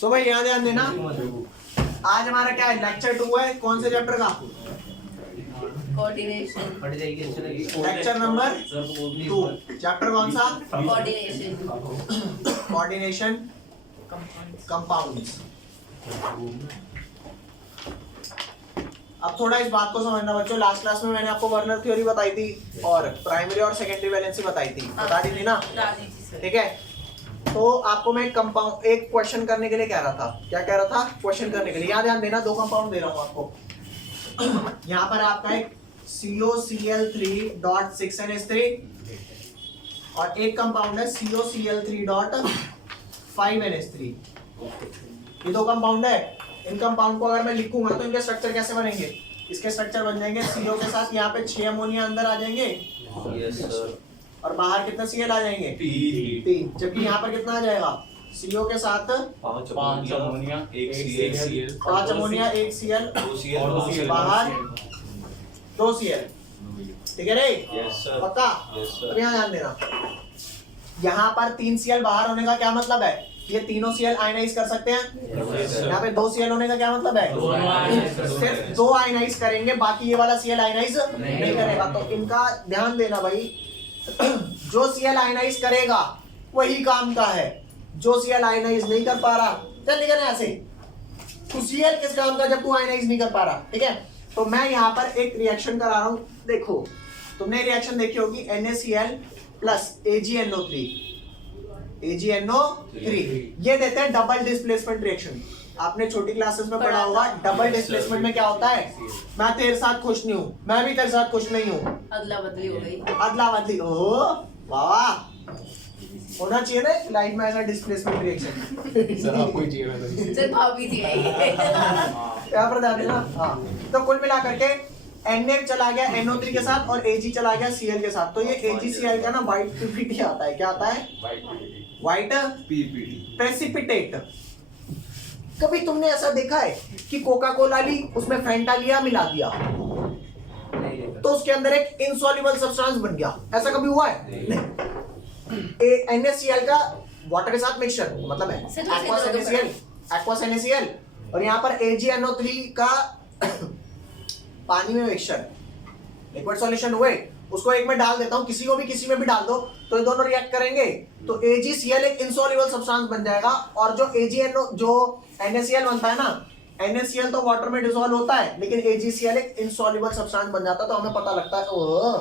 तो भाई यहाँ ध्यान देना, आज हमारा क्या है, लेक्चर 2 है। कौन से चैप्टर का? कोऑर्डिनेशन। Lecture number 2। चैप्टर कौन सा? कोऑर्डिनेशन। Coordination compounds. अब थोड़ा इस बात को समझना बच्चों, लास्ट क्लास में मैंने आपको वर्नर थ्योरी बताई थी और प्राइमरी और सेकेंडरी वैलेंसी बताई थी, बता दी थी ना? ठीक है, तो आपको मैं कंपाउंड एक क्वेश्चन करने के लिए कह रहा था। क्या कह रहा था? क्वेश्चन करने के लिए। यहाँ ध्यान देना, 2 कंपाउंड दे रहा हूँ आपको। यहाँ पर आपका एक COCl3.6NH3 और एक कंपाउंड है COCl3.5NH3। ये 2 कंपाउंड है। इन कंपाउंड को अगर मैं लिखूंगा तो इनके स्ट्रक्चर कैसे बनेंगे? इसके स्ट्रक्चर बन जाएंगे CO के साथ यहाँ पे 6 अमोनिया अंदर आ जाएंगे। Yes sir. और बाहर कितना Cl आ जाएंगे? 3। जबकि यहाँ पर कितना आ जाएगा? CO के साथ 5 ammonia 1 Cl 5 ammonia 1 Cl 2 Cl बाहर 2 Cl। ठीक है रे? Yes sir. पक्का? यस अब सर। यहाँ ध्यान देना, यहाँ पर 3 Cl बाहर होने का क्या मतलब है? ये तीनों Cl आयनाइज कर सकते हैं। यहाँ पे 2 Cl होने का क्या मतलब है? सिर्फ 2 आयनाइज करेंगे, बाकी ये वाला Cl आयनाइज नहीं करेगा। तो इनका ध्यान देना भाई, जो Cl आयनाइज करेगा वही काम का है, जो Cl आयनाइज नहीं कर पा रहा चल निकल यहाँ से। तो Cl किस काम का जब तू आयनाइज नहीं कर पा रहा? ठीक है, तो मैं यहाँ पर एक रिएक्शन करा रहा हूँ। देखो, तुमने रिएक्शन देखी होगी, NaCl प्लस AgNO3 ये देते हैं डबल डिस्प्लेसमेंट रिएक्शन। आपने छोटी क्लासेस में पढ़ा होगा, डबल डिस्प्लेसमेंट में क्या होता है? मैं तेरे साथ खुश नहीं हूँ, मैं भी तेरे साथ खुश नहीं हूँ, अदला बदली हो गई। अदला बदली। ओ वाह, होना चाहिए ना लाइफ में ऐसा डिस्प्लेसमेंट रिएक्शन। सर आपको ही चाहिए। सिर्फ भाभी जी है। यहाँ पर ध्यान देना। हाँ, तो कुल मिला करके Na चला गया NO3 के साथ और Ag चला गया Cl के साथ। तो ये AgCl का ना व्हाइट PPT आता है। क्या आता है? White precipitate. कभी तुमने ऐसा देखा है कि कोका कोला ली, उसमें फैंटा लिया, मिला दिया, तो उसके अंदर एक इनसॉल्युबल सब्सटेंस बन गया? ऐसा कभी हुआ है? नहीं। NaCl का वाटर के साथ मिक्सचर मतलब है aqueous NaCl, और यहाँ पर AgNO3 का पानी में मिक्सचर, लिक्विड सॉल्यूशन हुए, उसको एक में डाल देता हूँ, किसी में भी डाल दो तो ये दोनों रिएक्ट करेंगे, तो AgCl एक इनसॉल्युबल सब्सटेंस बन जाएगा। और जो NaCl बनता है ना, NaCl तो वाटर में डिसॉल्व होता है, लेकिन AgCl एक इनसॉल्युबल सब्सटेंस बन जाता है। तो हमें पता लगता है ओह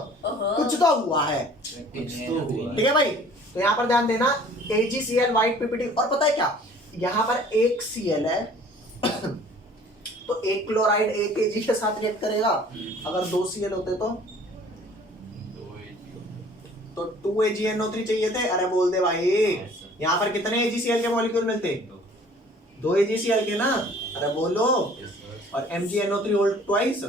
कुछ तो हुआ है। ठीक है भाई, तो यहाँ पर ध्यान देना, AgCl व्हाइट PPT। और पता है क्या, यहाँ पर एक Cl है तो एक क्लोराइड एक Ag के साथ रिएक्ट करेगा। अगर 2 Cl होते तो 2 AgNO3 चाहिए थे। अरे बोल दे भाई, यहाँ पर कितने AgCl के मॉलिक्यूल मिलते? 2 AgCl के ना। अरे बोलो। और MgNO3 होल ट्वाइस।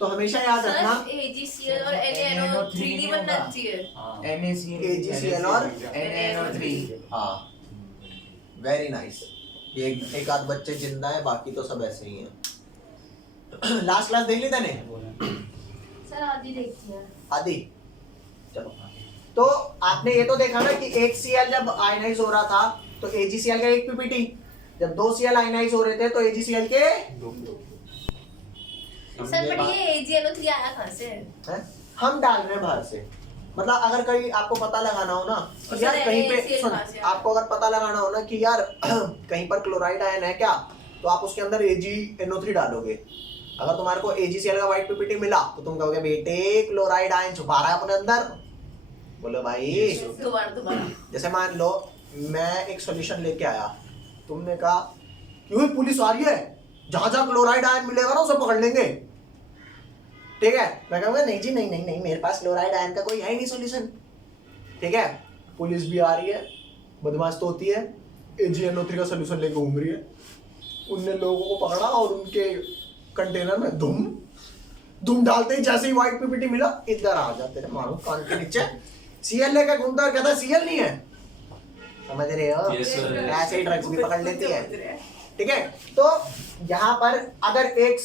तो हमेशा याद रखना, AgCl और NaNO3 नहीं बनना चाहिए। AgCl और NaNO3। हाँ, वेरी नाइस। ये एक आध बच्चे जिंदा है, बाकी तो सब ऐसे ही हैं। लास्ट क्लास देख ली तूने? सर आधी देखी है। आदि, चलो। तो आपने ये तो देखा ना कि एक Cl जब आयनाइज हो रहा था तो AgCl का एक PPT, जब 2 Cl आयनाइज हो रहे थे तो AgCl के सर बट ये AgNO3 आया कहाँ से? हैं? हम डाल रहे हैं बाहर से। मतलब अगर कहीं आपको पता लगाना हो ना कि यार कहीं पे सुन, आपको अगर पता लगाना हो ना कि यार कहीं पर क्लोराइड आयन है क्या, तो आप उसके अंदर AgNO3 डालोगे। अगर तुम्हारे को AgCl का व्हाइट PPT मिला तो तुम कहोगे बेटे क्लोराइड आयन छुपा रहा है अपने अंदर। बोलो भाई, दोबारा जैसे मान लो मैं एक सॉल्यूशन लेके आया, तुमने कहा क्यों पुलिस आ रही है, जहां जहां क्लोराइड आयन मिलेगा ना उसे पकड़ लेंगे। ठीक है, मैं कहूँगा नहीं जी नहीं नहीं नहीं, मेरे पास क्लोराइड आयन का कोई है ही नहीं सॉल्यूशन। ठीक है, पुलिस भी आ रही है, बदमाश तो होती है, AgNO3 का सॉल्यूशन लेके घूम रही है। उनने लोगों को पकड़ा और उनके कंटेनर में धूम डालते ही जैसे ही व्हाइट PPT मिला, इधर आ जाते थे मारो कान के नीचे, Cl लेकर घूमता और कहता Cl नहीं है। समझ रहे हो? ऐसे ही ड्रग्स भी पकड़ लेती है। ठीक है, तो यहाँ पर अगर एक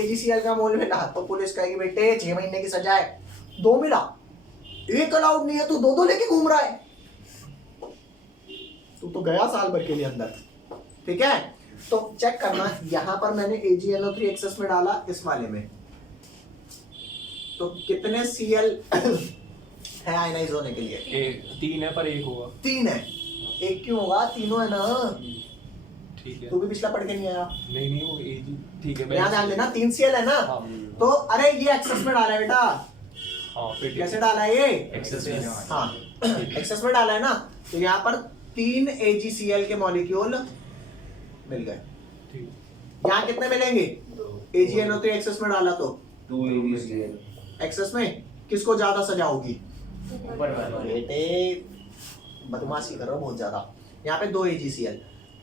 AgCl का मोल मिला तो पुलिस कहेगी बेटे 6 महीने की सजा है। 2 मिला, एक अलाउड नहीं है, तू 2 लेके घूम रहा है। तो गया साल भर के लिए अंदर, ठीक है। तो चेक करना, यहाँ पर मैंने AgNO3 एक्सेस में डाला इस वाले में, तो कितने Cl है आयनाइज होने के लिए? 3 है पर 1 होगा। 3 है, 1 क्यों होगा? तीनों है ना। ठीक है। तू भी पिछला पढ़ के नहीं आया? नहीं वो AG ठीक है। यहाँ ध्यान देना 3 Cl है ना, हाँ। तो अरे ये एक्सेस में डाला है बेटा। हाँ फिर कैसे डाला है ये? एक्सेस में। हाँ एक्सेस में डाला है ना, तो यहाँ पर 3 AgCl के मॉलिक्यूल मिल गए। ठीक। यहाँ कितने मिलेंगे? AgNO3 एक्सेस में डाला तो 2 AgCl। एक्सेस में किसको ज्यादा सजा होगी? ऊपर वाला। बेटे बदमाशी कर रहा हूँ बहुत ज्यादा। यहाँ पे 2 AgCl,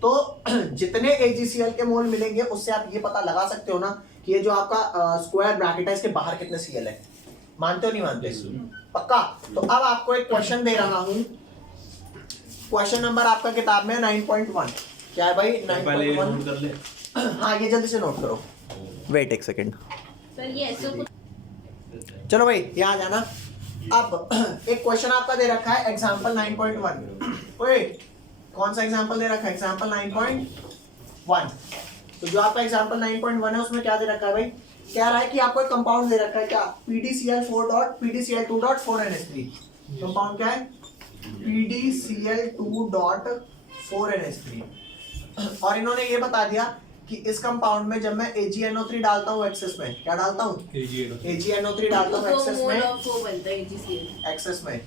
तो जितने AgCl के मोल मिलेंगे उससे आप ये पता लगा सकते हो ना कि ये जो आपका स्क्वायर ब्रैकेट है इसके बाहर कितने Cl है। मानते हो नहीं मानते? पक्का। तो अब आपको एक क्वेश्चन दे रहा हूँ, क्वेश्चन नंबर आपका किताब में 9.1 क्या है भाई? 9.1 कर ले। हाँ ये जल्दी से नोट करो, वेट एक सेकेंड। सर ये ऐसे कुछ चलो भाई यहाँ जाना। अब एक क्वेश्चन आपका दे रखा है एग्जाम्पल 9.1। ओए कौन सा एग्जाम्पल दे रखा है? एग्जाम्पल 9.1। तो जो आपका एग्जाम्पल 9.1 है उसमें क्या दे रखा है भाई? कह रहा है कि आपको एक कंपाउंड दे रखा है, क्या? PDCl2.4NH3। कंपाउंड क्या है? PDCl2.4NH3। और इन्होंने ये बता दिया कि इस कंपाउंड में जब मैं AgNO3 डालता हूँ एक्सेस में, क्या डालता हूँ? AgNO3 डालता हूँ एक्सेस में, वो बनता है AgCl। एक्सेस में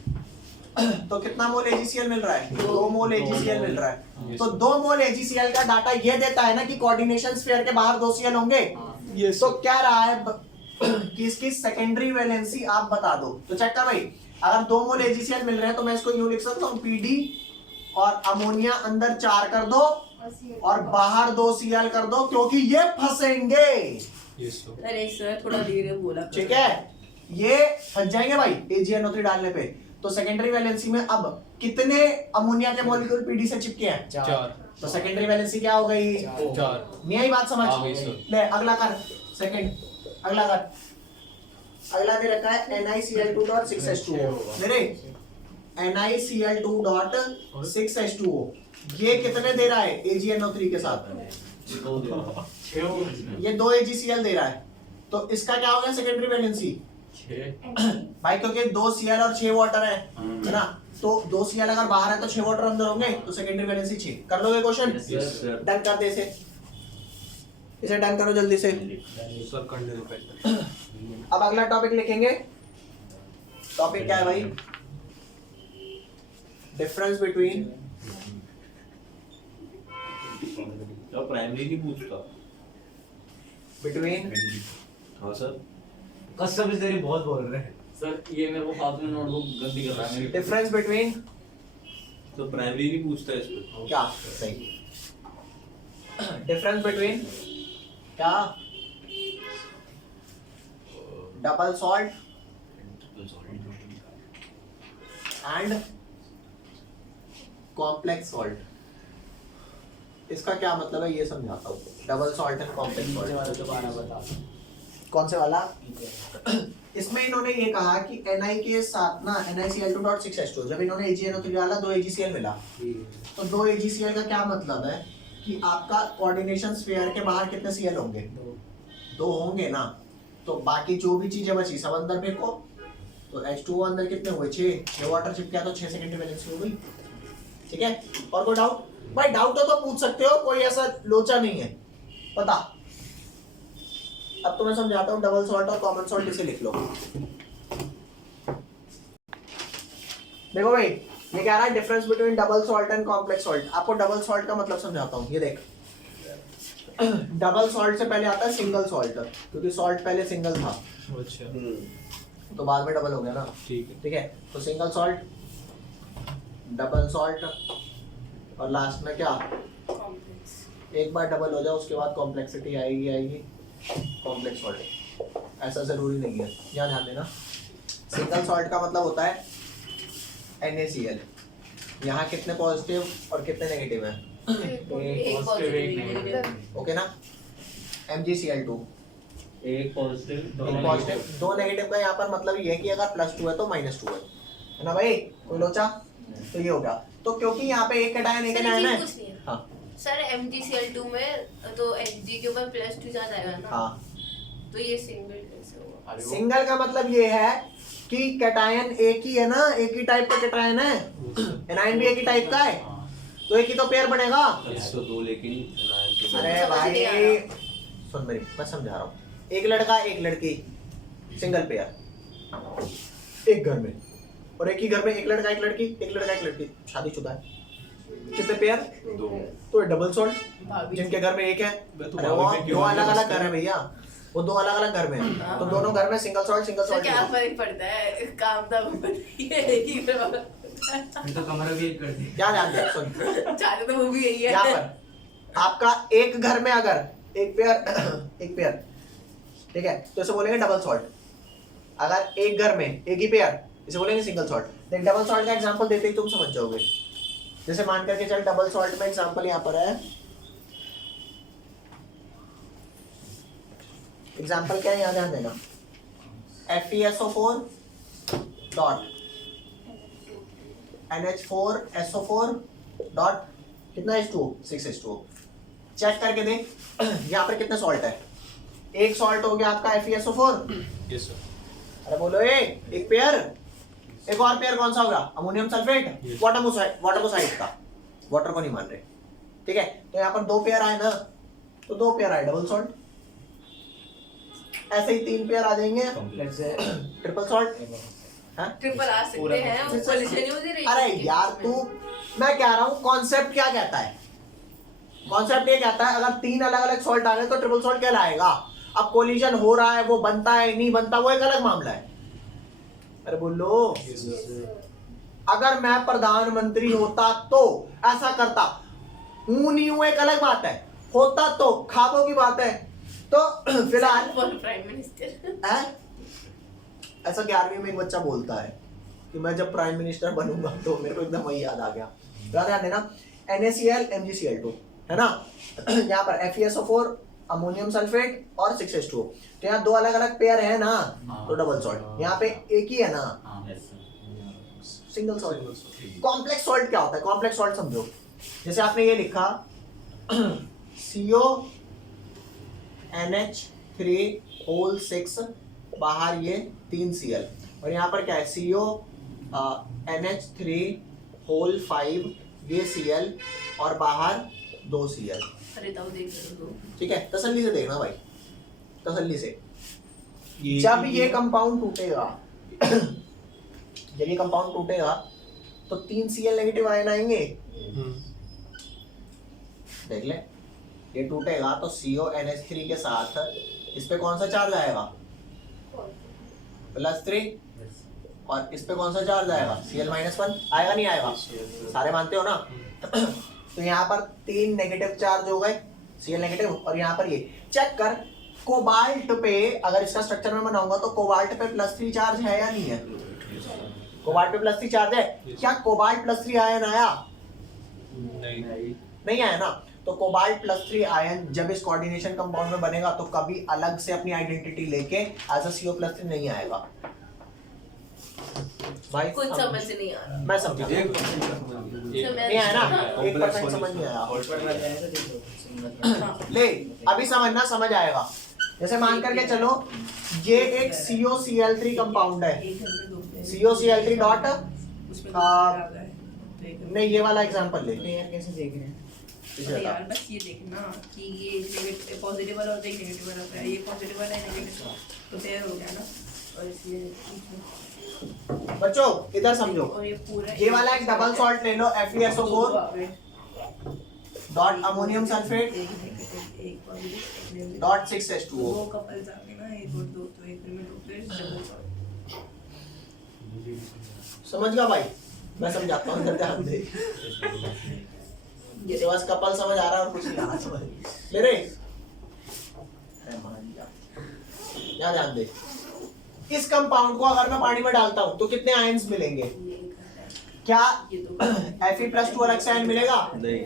तो कितना मोल AgCl मिल रहा है? 2 मोल AgCl मिल रहा है। तो 2 मोल AgCl का डाटा ये देता है ना कि कोऑर्डिनेशन स्फीयर के बाहर 2 Cl होंगे। तो क्या रहा है कि इसकी सेकेंडरी वैलेंसी आप बता दो। तो चेक कर भाई, अगर 2 मोल AgCl मिल रहे हैं तो मैं इसको यूं लिख सकता हूँ, PD और अमोनिया अंदर 4 कर दो और बाहर 2 Cl कर दो, क्योंकि ये फंसेंगे। अरे सर थोड़ा धीरे बोला। ठीक है, ये फंस जाएंगे भाई AgNO3 डालने पे। तो सेकेंडरी वैलेंसी में अब कितने अमोनिया के मॉलिक्यूल PD से चिपके हैं? 4। तो सेकेंडरी वैलेंसी क्या हो गई? 4। नहीं आई बात समझ? आ गई सर। ले अगला कर, सेकंड अगला कर। अगला दे रखा है NiCl2.6H2O। मेरे NiCl2.6H2O ये कितने दे रहा है AgNO3 के साथ? ये 2 AgCl दे रहा है। तो इसका क्या हो गया सेकेंडरी वैलेंसी? 6 भाई क्योंकि 2 Cl और 6 वाटर है ना, तो 2 Cl अगर बाहर है तो 6 वाटर अंदर होंगे, तो सेकेंडरी वैलेंसी 6। कर लोगे क्वेश्चन? डन कर दे इसे डन करो जल्दी से। सर करने दो पहले। अब अगला टॉपिक लिखेंगे। टॉपिक क्या है भाई? डिफरेंस बिटवीन तो प्राइमरी नहीं पूछता। बिटवीन हाँ सर। कसम से तेरी बहुत बोल रहे हैं। सर ये मेरे को हाथ में नोटबुक गलती कर रहा है मेरी। डिफरेंस बिटवीन तो प्राइमरी नहीं पूछता इस पे। क्या? सही। डिफरेंस बिटवीन क्या? Double salt and complex salt. इसका क्या मतलब है ये समझाता हूँ। Double salt and complex salt दोबारा बता। कौन से वाला? इसमें इन्होंने ये कहा कि Na के साथ ना NiCl2.6H2, जब इन्होंने AgNO3 डाला 2 AgCl मिला। तो 2 AgCl का क्या मतलब है कि आपका कोऑर्डिनेशन स्फीयर के बाहर कितने Cl होंगे? 2 होंगे ना। तो बाकी जो भी चीजें बची सब अंदर फेंको, तो H2O अंदर कितने हुए? 6 वाटर चिप गया तो 6 सेकेंडरी वैलेंसी हो गई। ठीक है, और कोई डाउट? भाई डाउट हो तो पूछ सकते हो, कोई ऐसा लोचा नहीं है। पता अब तो मैं समझाता हूँ। डबल सॉल्ट और कॉमन सॉल्ट इसे लिख लो। देखो भाई ये कह रहा है difference between double salt and complex salt. आपको डबल सॉल्ट का मतलब समझाता हूँ। ये देख, डबल सॉल्ट से पहले आता है सिंगल सॉल्ट, क्योंकि सॉल्ट पहले सिंगल था अच्छा तो बाद में डबल हो गया ना। ठीक है। ठीक है, तो सिंगल सॉल्ट, डबल सॉल्ट और लास्ट में क्या? एक बार डबल हो जाए उसके बाद कॉम्प्लेक्सिटी आएगी कॉम्प्लेक्स सॉल्ट। ऐसा जरूरी नहीं है, यहाँ ध्यान देना। सिंगल सॉल्ट का मतलब होता है NaCl। यहाँ कितने पॉजिटिव और कितने नेगेटिव हैं? एक पॉजिटिव। ओके ना। MgCl2 एक पॉजिटिव एक पॉजिटिव 2 नेगेटिव का यहाँ पर मतलब ये है कि अगर +2 है तो -2 है ना भाई? कोई लोचा? तो ये हो गया। तो क्योंकि यहाँ पे एक कैटायन एक एनायन है। हाँ सर MgCl2 में तो Hg के ऊपर +2 चार्ज आएगा ना। हाँ तो ये सिंगल कैसे होगा? सिंगल का मतलब ये है कि कैटायन एक ही है ना, एक ही टाइप का कैटायन है, एनायन भी एक ही टाइप का है, तो एक ही तो पेयर बनेगा। इसको दो लेकिन अरे भाई सुन मेरी, मैं समझा रहा हूँ। एक लड़का एक लड़की, सिंगल पेयर एक घर में, और एक ही घर में एक लड़का एक लड़की, एक लड़का एक लड़की, शादीशुदा है, कितने पेयर? दो। तो डबल सॉल्ट भाभी जिनके घर में एक है। मैं तो अरे भाभी वो में क्यों दो आ गया अलग अलग बस घर है भैया, वो दो अलग अलग घर में है, तो दोनों घर में सिंगल सॉल्ट तो क्या फर्क पड़ता है? काम तो ये एक ही मैं तो कमरा भी एक कर दी। क्या ध्यान दे, सुन चाहते तो वो भी यही है। यहाँ पर आपका एक घर में अगर एक पेयर ठीक है, तो इसे बोलेंगे डबल सॉल्ट। अगर एक घर में एक ही पेयर, इसे बोलेंगे सिंगल सॉल्ट। देख डबल सॉल्ट का एग्जांपल देते ही तुम समझ जाओगे। जैसे मान करके चल डबल सॉल्ट में एग्जांपल यहाँ पर है, एग्जांपल क्या है यहाँ ध्यान देना, FeSO4 डॉट NH4SO4 डॉट कितना H2O 6H2O। चेक करके देख यहाँ पर कितने सॉल्ट है। एक सॉल्ट हो गया आपका FeSO4। Yes sir. अरे बोलो एक पेयर, एक और पेयर कौन सा होगा? अमोनियम सल्फेट, वाटरमोसाइड का, वाटर को नहीं मान रहे, ठीक है। तो यहाँ पर दो पेयर आए ना, तो दो पेयर आए डबल सॉल्ट। ऐसे ही तीन पेयर आ जाएंगे ट्रिपल सॉल्ट। ट्रिपल आ सकते हैं, वो पोजीशन ही होती रही। अरे यार तू, मैं कह रहा हूँ कॉन्सेप्ट क्या कहता है, कॉन्सेप्ट ये कहता है अगर तीन अलग अलग सॉल्ट आ गए तो ट्रिपल सॉल्ट कहलाएगा। अब कोलिजन हो रहा है, वो बनता है नहीं बनता, वो एक अलग मामला है। अरे बोलो, अगर मैं प्रधानमंत्री होता तो ऐसा करता, हूं नहीं हूं एक अलग बात है, होता तो खाबों की बात है। तो फिलहाल प्राइम मिनिस्टर ऐसा 11वीं में एक बच्चा बोलता है कि मैं जब प्राइम मिनिस्टर बनूंगा, तो मेरे को एकदम वही याद आ गया। ध्यान देना, NaCl MgCl2 है ना, यहाँ पर FeSO4 अमोनियम सल्फेट और 6H2O। तो यहाँ दो अलग अलग पेयर है ना, तो डबल सॉल्ट। यहाँ पे एक ही है ना, सिंगल सॉल्ट। कॉम्प्लेक्स सॉल्ट क्या होता है? कॉम्प्लेक्स सॉल्ट समझो, जैसे आपने ये लिखा CONH3 बाहर ये 3Cl, और यहाँ पर क्या है CONH3 ये Cl और बाहर 2Cl। अरे तो देख लो, ठीक है, तसल्ली से देखना भाई, तसल्ली से। जब ये कंपाउंड टूटेगा जब ये कंपाउंड टूटेगा तो 3Cl नेगेटिव आयन आएंगे। देख ले, ये टूटेगा तो CONH3 के साथ इस पे कौन सा चार्ज आएगा? +3, और इस पे कौन सा चार्ज आएगा? Cl-1 आएगा नहीं आएगा? सारे मानते हो ना? तो यहाँ पर 3 नेगेटिव चार्ज हो गए, Cl नेगेटिव, और यहाँ पर ये चेक कर, कोबाल्ट पे अगर इसका स्ट्रक्चर में बनाऊंगा तो कोबाल्ट पे +3 चार्ज है या नहीं है? कोबाल्ट पे +3 चार्ज है। क्या कोबाल्ट +3 आयन आया? नहीं आया ना। तो कोबाल्ट +3 आयन जब इस कोऑर्डिनेशन कंपाउंड में बनेगा तो कभी अलग से अपनी आइडेंटिटी लेके एज अ CO+3 नहीं आएगा। भाई कुछ समझ नहीं आ रहा। मैं समझा, नहीं आया ना, 1% समझ नहीं आया। ले अभी समझना, समझ आएगा। जैसे मान करके चलो ये एक COCl3 कंपाउंड है, COCl3 डॉट नहीं, ये वाला एग्जांपल ले। कैसे देख रहे हैं? अरे यार बस ये देखना कि ये नेगेटिव पॉजिटिव वाला होता है, नेगेटिव वाला होता है, ये पॉजिटिव वाला है, नेगेटिव तो पेयर हो गया ना। और इसलिए बच्चों इधर समझो, और ये पूरा ये वाला एक डबल सॉल्ट ले लो, FeSO4 डॉट अमोनियम सल्फेट एक पॉजिटिव एक नेगेटिव डॉट 6H2O। दो कपल्स आ गए ना, एक और दो, तो एक में दो पेयर डबल सॉल्ट। समझ गया भाई? मैं समझाता हूँ, इधर ध्यान दे। ये बस कपल समझ आ रहा है और कुछ नहीं आ रहा समझ ले रे। क्या ध्यान दे, इस कंपाउंड को अगर मैं पानी में डालता हूँ तो कितने आयंस मिलेंगे? क्या Fe+2 अलग से आयन मिलेगा? नहीं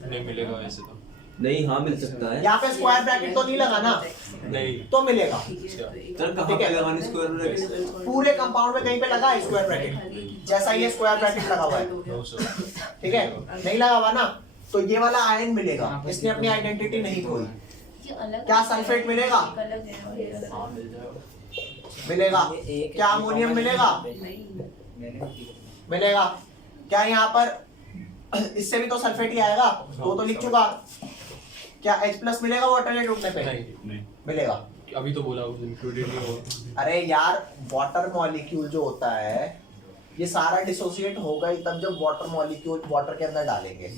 नहीं मिलेगा वैसे तो। नहीं हाँ मिल सकता है। यहाँ पे स्क्वायर ब्रैकेट तो नहीं लगा ना, नहीं तो मिलेगा। सर कहाँ पे लगानी स्क्वायर ब्रैकेट? पूरे कंपाउंड में कहीं पे लगा है स्क्वायर ब्रैकेट, जैसा ये स्क्वायर ब्रैकेट लगा हुआ है, नो सर। ठीक है, नहीं लगा हुआ ना, तो ये वाला आयन मिलेगा। इसने अपनी आइडेंटिटी नहीं खोई। क्या सल्फेट मिलेगा? हाँ मिल जाएगा। मिलेगा। क्या अमोनियम मिलेगा? मिलेगा। क्या यहाँ पर इससे भी तो सल्फेट ही आएगा, वो तो लिख चुका। क्या H+ मिलेगा वाटर के टूटने पे? नहीं मिलेगा। अभी तो बोला उस इंक्लूडेड नहीं होगा। अरे यार वाटर मॉलिक्यूल जो होता है ये सारा डिसोसिएट होगा ही तब जब वाटर मॉलिक्यूल वाटर के अंदर डालेंगे,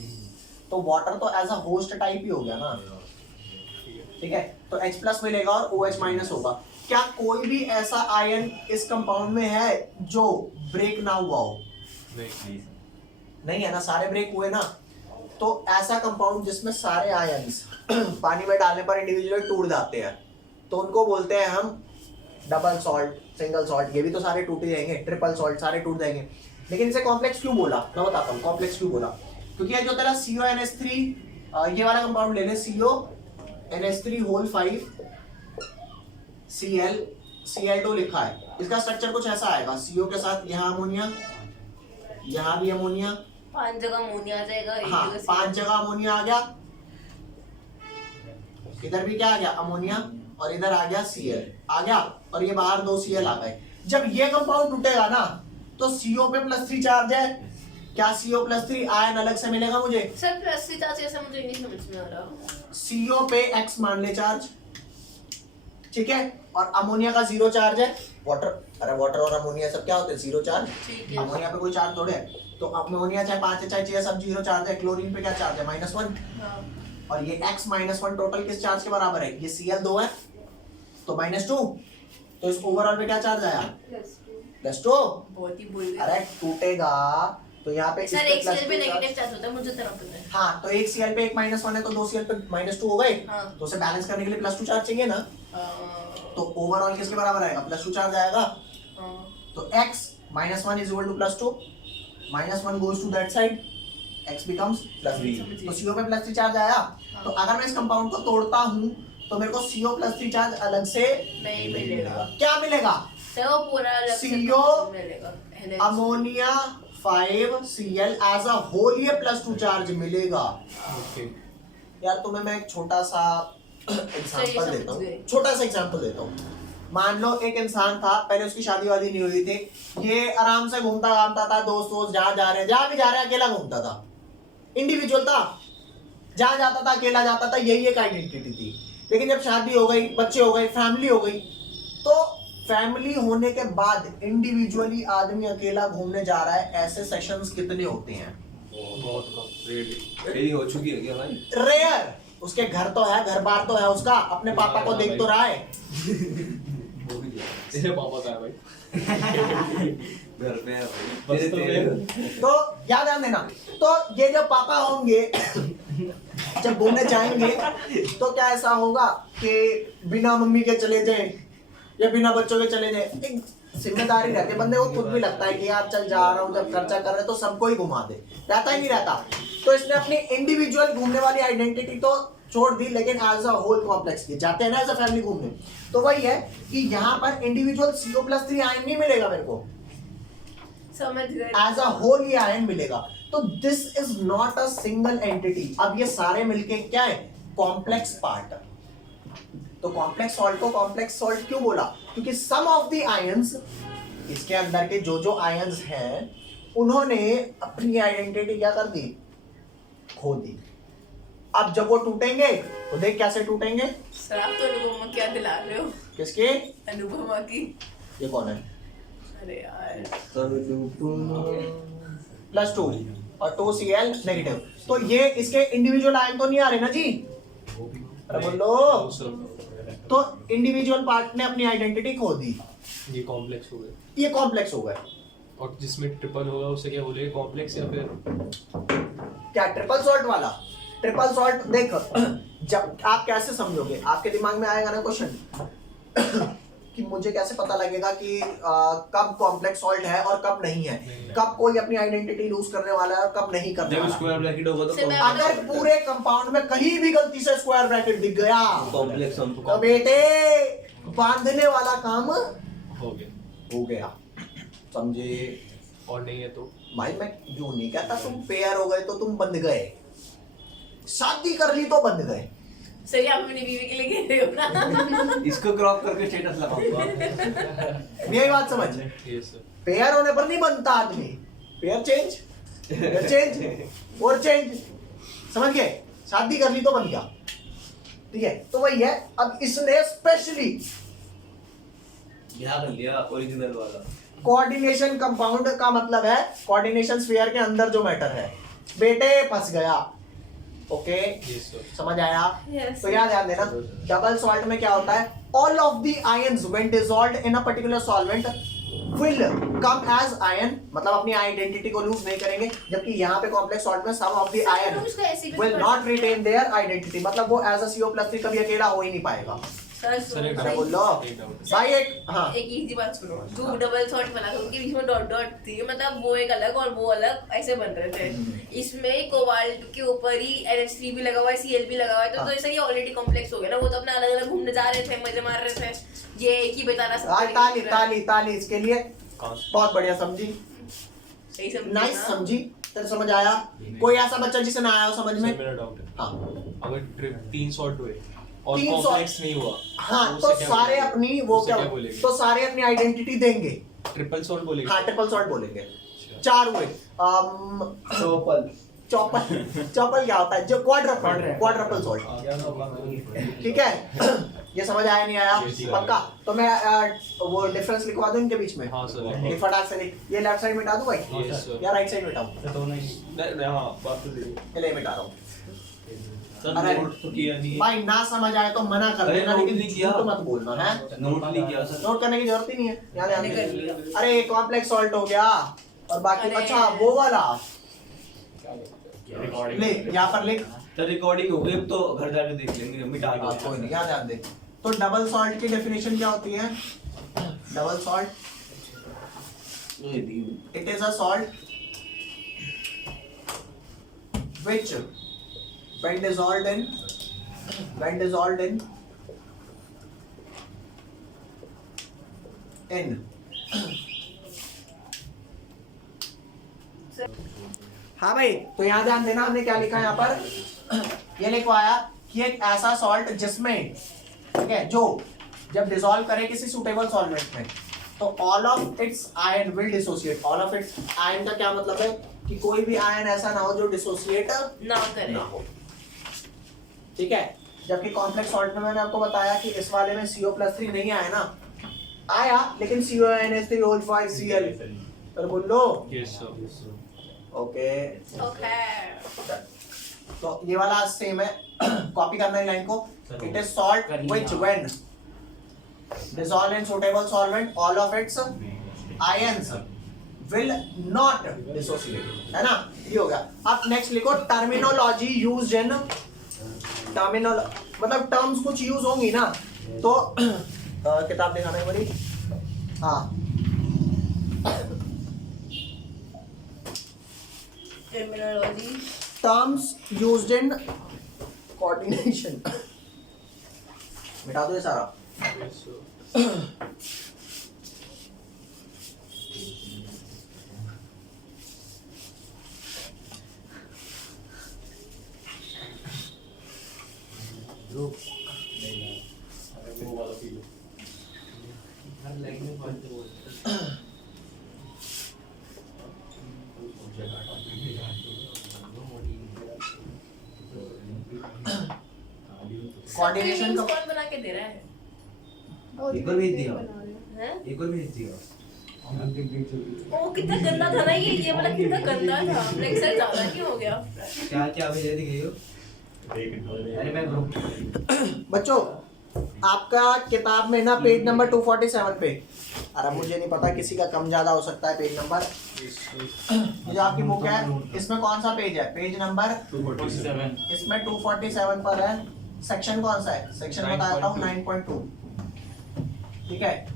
तो वाटर तो एज अ होस्ट टाइप ही हो गया ना, ठीक है। तो H+ मिलेगा और OH- होगा। क्या कोई भी ऐसा आयन इस कंपाउंड में है जो ब्रेक ना हुआ हो? नहीं नहीं है ना, सारे ब्रेक हुए ना। तो ऐसा कंपाउंड जिसमें सारे आयन्स पानी में डालने पर इंडिविजुअल टूट जाते हैं, तो उनको बोलते हैं हम डबल सॉल्ट, सिंगल सॉल्ट। ये भी तो सारे टूट ही जाएंगे, ट्रिपल सॉल्ट सारे टूट जाएंगे। लेकिन इसे कॉम्प्लेक्स क्यों बोला, मैं बताता हूँ कॉम्प्लेक्स क्यों बोला। क्योंकि ये जो तेरा CONH3 ये वाला कंपाउंड ले ले, CONH3 Cl Cl2 लिखा है, इसका स्ट्रक्चर कुछ ऐसा आएगा। CO के साथ यहाँ अमोनिया, यहाँ भी अमोनिया, 5 जगह अमोनिया आ जाएगा, एक हाँ जगह 5 जगह अमोनिया आ गया, इधर भी क्या आ गया अमोनिया, और इधर आ गया Cl आ गया, और ये बाहर 2 Cl आ गए। जब ये कंपाउंड टूटेगा ना तो CO पे +3 चार्ज है। क्या CO+3 आयन अलग से मिलेगा मुझे? सर +3 चार्ज ऐसा मुझे नहीं समझ में आ रहा। CO पे X मान ले चार्ज, ठीक है, और अमोनिया का 0 चार्ज है। वाटर, अरे वाटर और अमोनिया सब क्या होते हैं? 0 चार्ज। ठीक है। अमोनिया पे कोई चार्ज थोड़े है, तो अमोनिया चाहे 5 है चाहे 6 सब 0 चार्ज है। क्लोरीन पे क्या चार्ज है? -1। हाँ। और ये X-1 टोटल किस चार्ज के बराबर है? ये Cl2 है तो -2, तो इस ओवरऑल पे क्या चार्ज आया? +2। बहुत ही बोल गए। अरे टूटेगा तो यहाँ पे सर एक Cl पे नेगेटिव चार्ज होता है, मुझे तरह पता है। हाँ, तो एक Cl पे एक -1 है तो 2 Cl पे -2 हो गए। हाँ। तो उसे बैलेंस करने के लिए +2 चार्ज चाहिए ना, तो ओवरऑल किसके बराबर आएगा? +2 चार्ज आएगा। तो X -1 is equal to +2, -1 goes to that side, X becomes +3। तो CO पे +3 चार्ज आया। तो अगर मैं इस कंपाउंड को तोड़ता हूँ तो मेरे को CO+3 चार्ज अलग से नहीं मिलेगा। क्या मिलेगा? तो वो पूरा अलग से CO मिलेगा। Ammonia 5Cl as a whole ये +2 चार्ज मिलेगा। ओके। यार तुम्हें मैं एक छोटा सा एग्जांपल समझ देता हूँ, गए। छोटा सा एग्जांपल देता हूँ। मान लो एक इंसान था, पहले उसकी शादी वादी नहीं हुई थी, ये आराम से घूमता घामता था, दोस्त जहाँ जा रहे हैं, जहाँ भी जा रहे हैं अकेला घूमता था, इंडिविजुअल था, जहाँ जाता था अकेला जाता था, यही एक आइडेंटिटी थी। लेकिन जब शादी हो गई, बच्चे हो गए, फैमिली हो गई, तो फैमिली होने के बाद इंडिविजुअली आदमी अकेला घूमने जा रहा है, ऐसे सेशंस कितने होते हैं? बहुत कम, रेयरली। मेरी हो चुकी है क्या भाई? रेयर। उसके घर तो है, घर बार तो है उसका, अपने पापा को देख तो रहा है। वो भी दिया। तेरे पापा का है भाई। घर पे है भाई। बस तेरे तो तेरे मैं- तो याद ध्यान देना, तो ये जब पापा होंगे जब घूमने जाएंगे तो क्या ऐसा होगा कि बिना मम्मी के चले जाएं या बिना बच्चों के चले जाएं? एक जिम्मेदारी रहती है, बंदे को खुद भी लगता है कि यार चल जा रहा हूँ, जब खर्चा कर रहे तो सबको ही घुमा दे, रहता ही नहीं रहता। तो इसने अपनी इंडिविजुअल घूमने वाली आइडेंटिटी तो छोड़ दी, लेकिन एज अ होल कॉम्प्लेक्स की जाते हैं ना एज अ फैमिली घूमने, तो वही है कि यहाँ पर इंडिविजुअल CO+3 आयन नहीं मिलेगा मेरे को, समझ गए। एज अ होल ये आयन मिलेगा। तो this is not a single entity. अब ये सारे मिलके क्या है? Complex part. तो कॉम्प्लेक्स सॉल्ट को कॉम्प्लेक्स सॉल्ट क्यों बोला? क्योंकि सम ऑफ द आयंस, इसके अंदर के जो आयंस हैं उन्होंने अपनी आइडेंटिटी क्या कर दी? खो दी। अब जब वो टूटेंगे तो देख कैसे टूटेंगे। सर आप तो अनुपमा क्या दिला रहे हो? किसके? अनुपमा की। ये कौन है? अरे यार +2 और 2 Cl नेगेटिव। तो ये इसके इंडिविजुअल आयन तो नहीं आ रहे ना जी? अरे बोलो। वो सब- तो इंडिविजुअल पार्ट ने अपनी आइडेंटिटी खो दी, ये कॉम्प्लेक्स हो गए। ये कॉम्प्लेक्स हो गए। और जिसमें ट्रिपल होगा उसे क्या बोलेंगे? कॉम्प्लेक्स या फिर क्या ट्रिपल सॉल्ट वाला? ट्रिपल सॉल्ट देख, जब आप कैसे समझोगे, आपके दिमाग में आएगा ना क्वेश्चन कि मुझे कैसे पता लगेगा कि कब कॉम्प्लेक्स सॉल्ट है और कब नहीं है, कब कोई अपनी आइडेंटिटी लूज करने वाला है और कब नहीं करने जब वाला स्क्वायर ब्रैकेट होगा से मैं तो अगर पूरे कंपाउंड में कहीं भी गलती से स्क्वायर ब्रैकेट दिख गया कॉम्प्लेक्स हम तो बेटे बांधने वाला काम हो गया। समझे? और नहीं है तो भाई मैं यूं नहीं कहता तुम पेयर हो गए तो तुम बंध गए, शादी कर ली तो बंध गए। सही आप अपनी बीवी के लिए कह रहे हो ना। इसको क्रॉप करके स्टेटस लगाऊंगा। यही बात समझ। Yes sir. पेयर होने पर नहीं बनता आदमी, पेयर चेंज और चेंज, समझ गए? शादी कर ली तो बन गया, ठीक है? तो वही है। अब इसने स्पेशली यहाँ कर लिया ओरिजिनल वाला। कोऑर्डिनेशन कंपाउंड का मतलब है कोऑर्डिनेशन स्फीयर के अंदर जो मैटर है, बेटे फंस गया। Okay, yes sir. समझ आया? Yes. तो याद ध्यान देना, डबल सॉल्ट में क्या होता है, all of the ions when dissolved in a particular solvent will come as ion, मतलब अपनी आइडेंटिटी को लूज नहीं करेंगे, जबकि यहाँ पे कॉम्प्लेक्स सॉल्ट में सम ऑफ द आयन उसको ऐसे भी will not retain their identity, मतलब वो एज अ CO+3 कभी अकेला हो ही नहीं पाएगा। सर सर एक अरे सुनो, बोलो एक डाउट। भाई, एक हाँ एक इजी बात सुनो, टू डबल शॉट बना था, उनके बीच में डॉट डॉट थी, मतलब वो एक अलग और वो अलग ऐसे बन रहे थे। इसमें कोबाल्ट के ऊपर ही NH3 भी लगा हुआ है, Cl भी लगा हुआ है, तो ऐसा ही ऑलरेडी कॉम्प्लेक्स हो गया ना। वो तो अपना अलग अलग घूमने जा रहे थे, मजे मार रहे थे, ये एक ही बताना ताली ताली ताली इसके लिए, बहुत बढ़िया समझी, सही समझ नाइस समझी, तेरे समझ आया? कोई ऐसा बच्चा जिसे ना आया हो समझ में? सर मेरा डाउट है, हाँ अगर 3 सॉल्ट हुए और 3 कॉम्प्लेक्स नहीं हुआ हाँ, तो तो उसे क्या सारे बोलेंगे? अपनी वो उसे क्या बोलेंगे? तो सारे अपनी आइडेंटिटी देंगे। ट्रिपल सॉल्ट बोलेंगे? हाँ, ट्रिपल सॉल्ट बोलेंगे। 4 हुए। चौपल चौपल क्या होता है? जो क्वाड्रपल सॉल्ट, ठीक है? ये समझ आया नहीं आया? Yes, sir. पक्का? तो मैं वो डिफरेंस लिखवा दूं इनके बीच में? हाँ सर। ये फटाक से लिख, ये लेफ्ट साइड मिटा दूं भाई यस सर। या राइट साइड मिटाऊं? नहीं हाँ बात तो सही है। ये ले मिटा रहा हूं। सर अरे, नोट तो किया नहीं। भाई ना समझ आए तो मना कर अरे, देना, नोट लेकिन नहीं किया। झूठ मत बोलना है। नोट नहीं किया सर। नोट करने की जरूरत ही नहीं है, याद मैंने कर लिया। अरे कॉम्प्लेक्स सॉल्ट हो गया और बाकी अरे। अच्छा वो वाला ले यहाँ पर लिख। सर रिकॉर्डिंग हो गई तो घर जाके देख लेंगे, मिटा हाँ, के। कोई नहीं, याद ध्यान दे। तो डबल सॉल्ट की डेफिनेशन क्या होती है? Double salt, it is a salt which when dissolved in हाँ भाई, तो यहाँ ध्यान देना, हमने क्या लिखा है यहाँ पर? ये लिखवाया कि एक ऐसा सॉल्ट जिसमें, ठीक है, जो जब डिसॉल्व करे किसी सुटेबल सॉल्वेंट में तो all of its ion will dissociate. All of its ion का क्या मतलब है कि कोई भी आयन ऐसा ना हो जो डिसोसिएट ना करे। ना हो, ठीक है? जबकि कॉम्प्लेक्स सॉल्ट में मैंने आपको बताया कि इस वाले में CO+3 नहीं आया ना, आया लेकिन CONH3O5Cl, पर बोलो यस सर। ओके। ओके, तो ये वाला सेम है, कॉपी करना है लाइन को। It is salt which when dissolved in suitable solvent all of its ions will not dissociate, है ना? ये हो गया। अब नेक्स्ट लिखो टर्मिनोलॉजी यूज्ड इन, मतलब टर्म्स कुछ यूज होंगी ना, तो किताब दिखाना है बड़ी। हाँ, terminology, terms used in coordination, मिटा दो ये सारा। Yes sir. वो वाला फील हर लाइन में बोलते बोलते कोऑर्डिनेशन का कौन बना के दे रहा है? एक और भेज दिया, हैं? एक और भेज दिया। ओ कितना गंदा था ना ये वाला कितना गंदा था। लाइक सर ज्यादा नहीं हो गया? क्या क्या भेज दिए हो? अरे मैं बच्चों, आपका किताब में ना पेज नंबर 247 पे, अरे मुझे नहीं पता, किसी का कम ज्यादा हो सकता है पेज नंबर। ये जो आपकी बुक है इसमें कौन सा पेज है? Page number 247। इसमें 247 पर है। सेक्शन कौन सा है? सेक्शन बताता हूँ 9.2। ठीक है।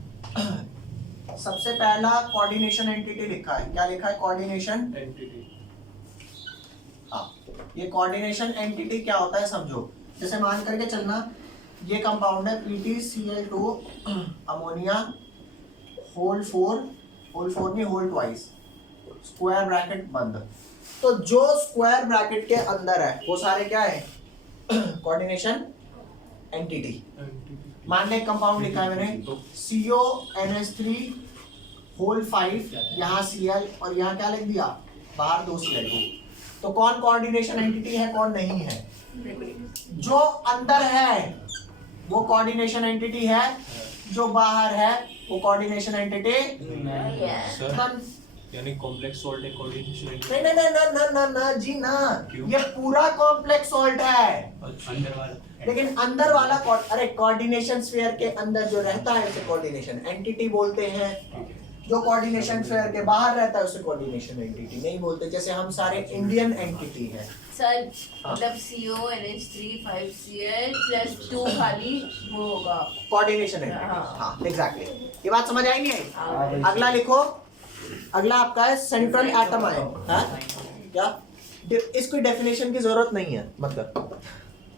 सबसे पहला कोऑर्डिनेशन एंटिटी लिखा है, क्या लिखा है? Coordination entity. हाँ, ये कोऑर्डिनेशन एंटिटी क्या होता है समझो। जैसे मान करके चलना, ये कंपाउंड है PtCl2 अमोनिया होल 4 नहीं होल ट्वाइस, स्क्वायर ब्रैकेट बंद। तो जो स्क्वायर ब्रैकेट के अंदर है वो सारे क्या है? Coordination entity. मान ले कंपाउंड लिखा है मैंने CONH3 होल 5, यहाँ Cl और यहाँ क्या लिख दिया? बाहर 2 Cl2। तो कौन कोऑर्डिनेशन एंटिटी है, कौन नहीं है? जो अंदर है वो कोऑर्डिनेशन एंटिटी है, जो बाहर है वो कोऑर्डिनेशन एंटिटी सर यानी कॉम्प्लेक्स सॉल्ट एक कोऑर्डिनेशन एंटिटी। नहीं नहीं नहीं ना ना ना जी ना, ये पूरा कॉम्प्लेक्स सॉल्ट है। अंदर वाला लेकिन अंदर वाला अरे कोऑर्डिनेशन स्फीयर के अंदर जो रहता है उसे कोऑर्डिनेशन एंटिटी बोलते हैं, जो कोऑर्डिनेशन स्फीयर के बाहर रहता है उसे कोऑर्डिनेशन एंटिटी नहीं बोलते। जैसे हम सारे इंडियन एंटिटी हैं सर, मतलब CONH3 5Cl प्लस 2 खाली वो होगा कोऑर्डिनेशन एंटिटी। हाँ। हाँ एग्जैक्टली, ये बात समझ आई नहीं आई? हाँ। अगला लिखो, अगला आपका है सेंट्रल एटम आयन। हाँ क्या? इसकी डेफिनेशन की जरूरत नहीं है, मतलब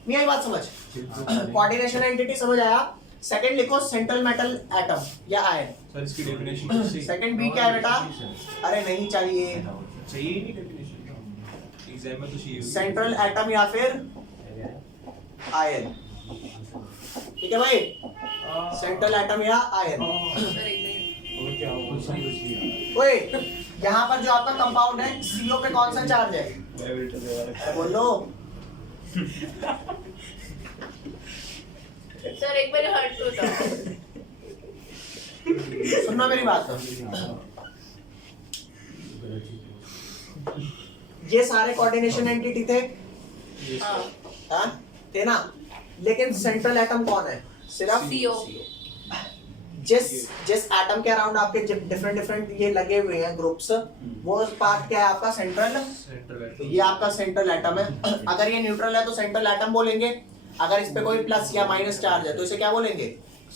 नहीं आई बात समझ? कोऑर्डिनेशन एंटिटी समझ आया। सेकंड लिखो सेंट्रल मेटल एटम या आयन। सर इसकी डेफिनेशन सेकंड बी क्या है बेटा? अरे नहीं चाहिए, चाहिए ही नहीं डेफिनेशन, एग्जाम में तो चाहिए। सेंट्रल एटम या फिर आयन। ठीक है भाई, सेंट्रल एटम या आयन। सर एक मिनट, और क्या होगा? कुछ नहीं ओए, यहाँ पर जो आपका कंपाउंड है CO पे कौन सा चार्ज है? अरे बोलो। सर एक बार हट तो था। सुनना मेरी बात। ये सारे कोऑर्डिनेशन एंटिटी थे, हाँ, हाँ थे ना? लेकिन सेंट्रल एटम कौन है? सिर्फ CO। जिस जिस एटम के अराउंड आपके डिफरेंट डिफरेंट ये लगे हुए हैं ग्रुप्स, वो पार्ट क्या है आपका? सेंट्रल। तो ये आपका सेंट्रल एटम है। अगर ये न्यूट्रल है तो सेंट्रल एटम बोलेंगे, अगर इस पे कोई प्लस या माइनस चार्ज है तो इसे क्या बोलेंगे?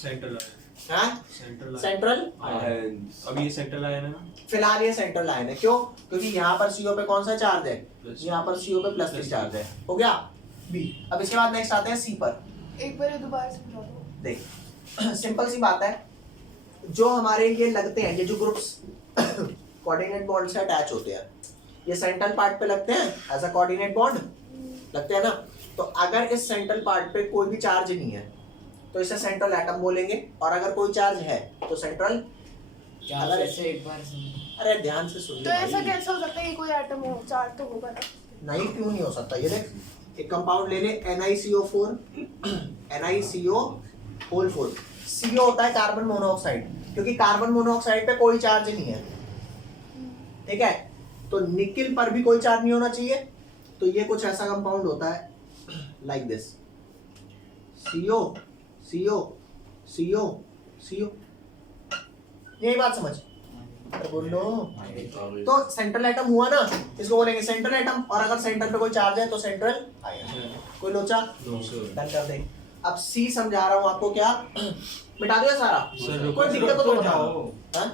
सेंट्रल हाँ सेंट्रल। अब ये सेंट्रल आयन है ना? फिलहाल ये सेंट्रल लाइन है, क्यों? क्योंकि यहाँ पर CO पे कौन सा चार्ज है? यहाँ पर CO पे प्लस चार्ज है। हो गया B। अब इसके बाद नेक्स्ट आते हैं C पर। एक बार दोबारा समझा दो। देख सिंपल सी बात है, जो हमारे ये लगते हैं, ये जो ग्रुप्स कोऑर्डिनेट बॉन्ड से अटैच होते हैं, ये सेंट्रल पार्ट पे लगते हैं एज अ कोऑर्डिनेट बॉन्ड, लगते हैं ना? तो अगर इस सेंट्रल पार्ट पे कोई भी चार्ज नहीं है तो इसे सेंट्रल एटम बोलेंगे, और अगर कोई चार्ज है तो सेंट्रल। अगर ऐसे एक बार अरे ध्यान से सुन ले तो ऐसा भाई। कैसे हो सकता है कि कोई एटम हो? चार्ज तो होगा ना। नहीं, क्यों नहीं हो सकता? ये देख, एक कंपाउंड ले ले NiCO4 NiCO होल 4। CO होता है कार्बन मोनोऑक्साइड, क्योंकि कार्बन मोनोऑक्साइड पे कोई चार्ज नहीं है, ठीक है? तो निकिल पर भी कोई चार्ज नहीं होना चाहिए। तो ये कुछ ऐसा कंपाउंड होता है like this, CO CO CO CO। यही बात समझ? अरे बोलो। तो सेंट्रल एटम हुआ ना, इसको बोलेंगे सेंट्रल एटम, और अगर सेंटर पे कोई चार्ज है तो सेंट्रल आयन। कोई लोचा? डन कर दे। अब C समझा रहा हूँ आपको, क्या मिटा दिया सारा? सर कोई दिक्कत तो जाओ। हाँ?